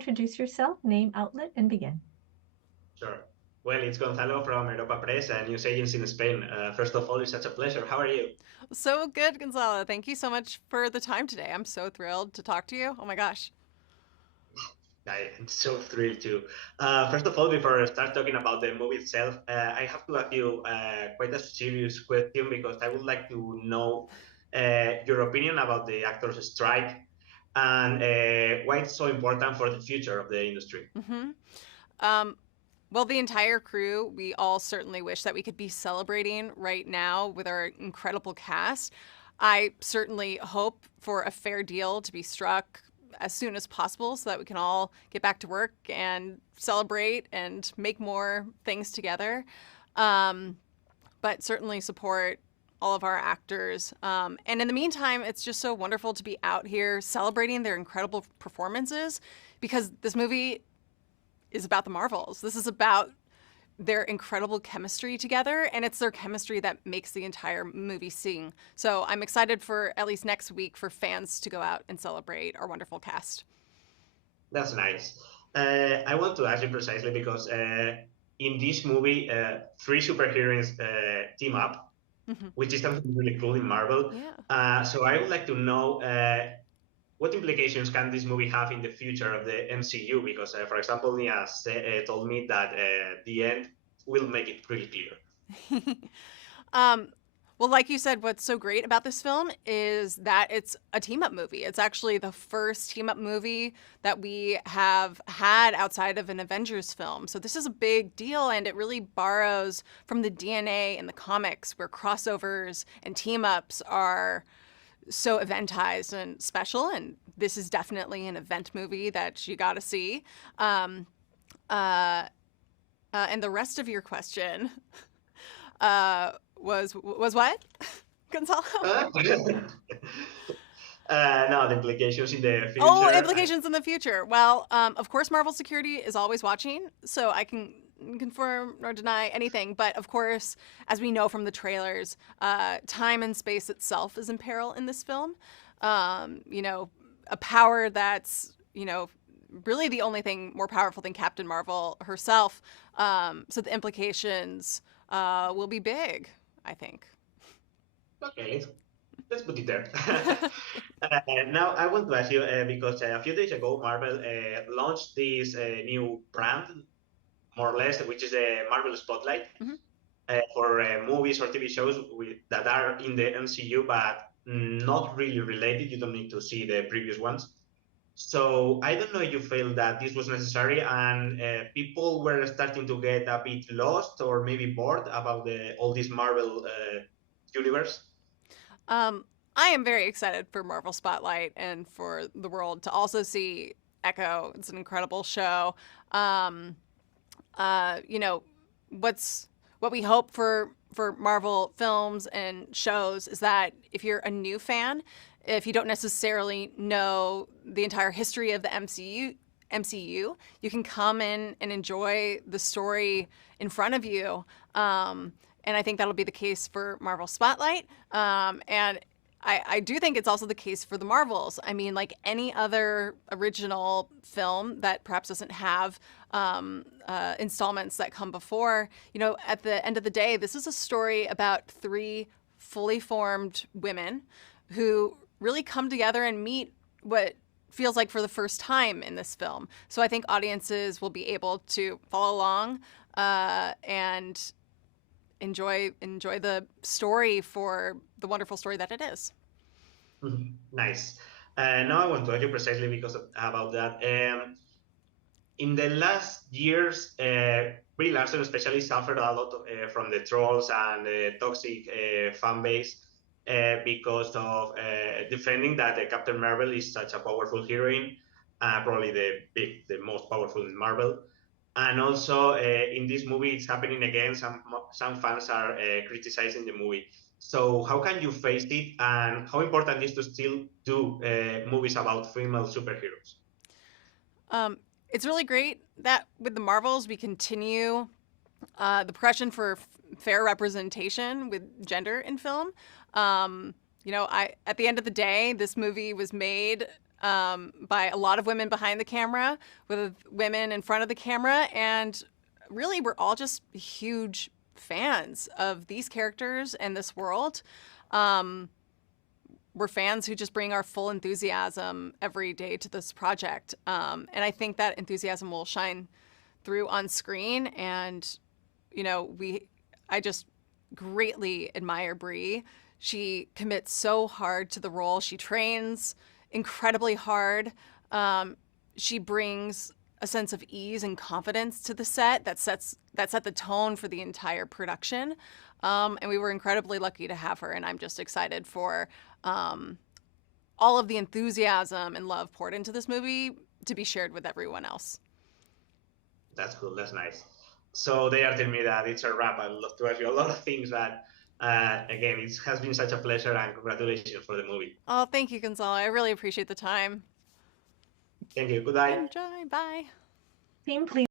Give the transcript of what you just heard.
introduce yourself, name, outlet, and begin. Sure. Well, it's Gonzalo from Europa Press, a news agency in Spain. First of all, it's such a pleasure. How are you? So good, Gonzalo. Thank you so much for the time today. I'm so thrilled to talk to you. Oh my gosh. I am so thrilled too. First of all, before I start talking about the movie itself, I have to ask you quite a serious question because I would like to know your opinion about the actors' strike and why it's so important for the future of the industry. hmm Um, well, the entire crew, we all certainly wish that we could be celebrating right now with our incredible cast. I certainly hope for a fair deal to be struck as soon as possible so that we can all get back to work and celebrate and make more things together. Um, but certainly support all of our actors. And in the meantime, it's just so wonderful to be out here celebrating their incredible performances because this movie is about the Marvels. This is about their incredible chemistry together, and it's their chemistry that makes the entire movie sing. So I'm excited for at least next week for fans to go out and celebrate our wonderful cast. That's nice. I want to ask you precisely because in this movie, three superheroes team up, hmm which is something really cool in Marvel. Yeah. So I would like to know what implications can this movie have in the future of the MCU? Because, for example, Nia told me that the end will make it pretty clear. um, well, like you said, what's so great about this film is that it's a team up movie. It's actually the first team up movie that we have had outside of an Avengers film. So this is a big deal, and it really borrows from the DNA in the comics where crossovers and team ups are so eventized and special. And this is definitely an event movie that you got to see. Um, uh, and the rest of your question was what, Gonzalo? Uh, no, the implications in the Oh, future. implications in the future. Well, of course, Marvel Security is always watching, so I can confirm or deny anything. But of course, as we know from the trailers, time and space itself is in peril in this film. You know, a power that's, really the only thing more powerful than Captain Marvel herself. So the implications will be big, I think. Okay, let's put it there. Now, I want to ask you because a few days ago, Marvel launched this new brand, more or less, which is the Marvel Spotlight hmm for movies or TV shows that are in the MCU but not really related. You don't need to see the previous ones. So I don't know if you feel that this was necessary and people were starting to get a bit lost or maybe bored about all this Marvel universe. Um, I am very excited for Marvel Spotlight and for the world to also see Echo. It's an incredible show. Um, you know, what's what we hope for Marvel films and shows is that if you're a new fan, if you don't necessarily know the entire history of the MCU, you can come in and enjoy the story in front of you. And I think that'll be the case for Marvel Spotlight. And I do think it's also the case for the Marvels. I mean, like any other original film that perhaps doesn't have installments that come before, at the end of the day, this is a story about three fully formed women who really come together and meet what feels like for the first time in this film. So I think audiences will be able to follow along and enjoy the story for the wonderful story that it is. Mhm. Nice. Now I want to ask you precisely because about that. In the last years, Brie Larson especially suffered a lot from the trolls and the toxic fan base because of defending that Captain Marvel is such a powerful heroine, probably the most powerful in Marvel. And also in this movie, it's happening again. Some fans are criticizing the movie. So how can you face it, and how important is to still do movies about female superheroes? Um, it's really great that with the Marvels, we continue the progression for fair representation with gender in film. I at the end of the day, this movie was made by a lot of women behind the camera, with women in front of the camera, and really we're all just huge fans of these characters and this world. We're fans who just bring our full enthusiasm every day to this project. And I think that enthusiasm will shine through on screen. And, you know, I just greatly admire Brie. She commits so hard to the role. She trains incredibly hard. She brings a sense of ease and confidence to the set that set the tone for the entire production. And we were incredibly lucky to have her. And I'm just excited for all of the enthusiasm and love poured into this movie to be shared with everyone else. That's cool. That's nice. So they are telling me that it's a wrap. I'd love to ask you a lot of things, but again, it has been such a pleasure, and congratulations for the movie. Oh, thank you, Gonzalo. I really appreciate the time. Thank you. Goodbye. Enjoy. Bye. Team, please.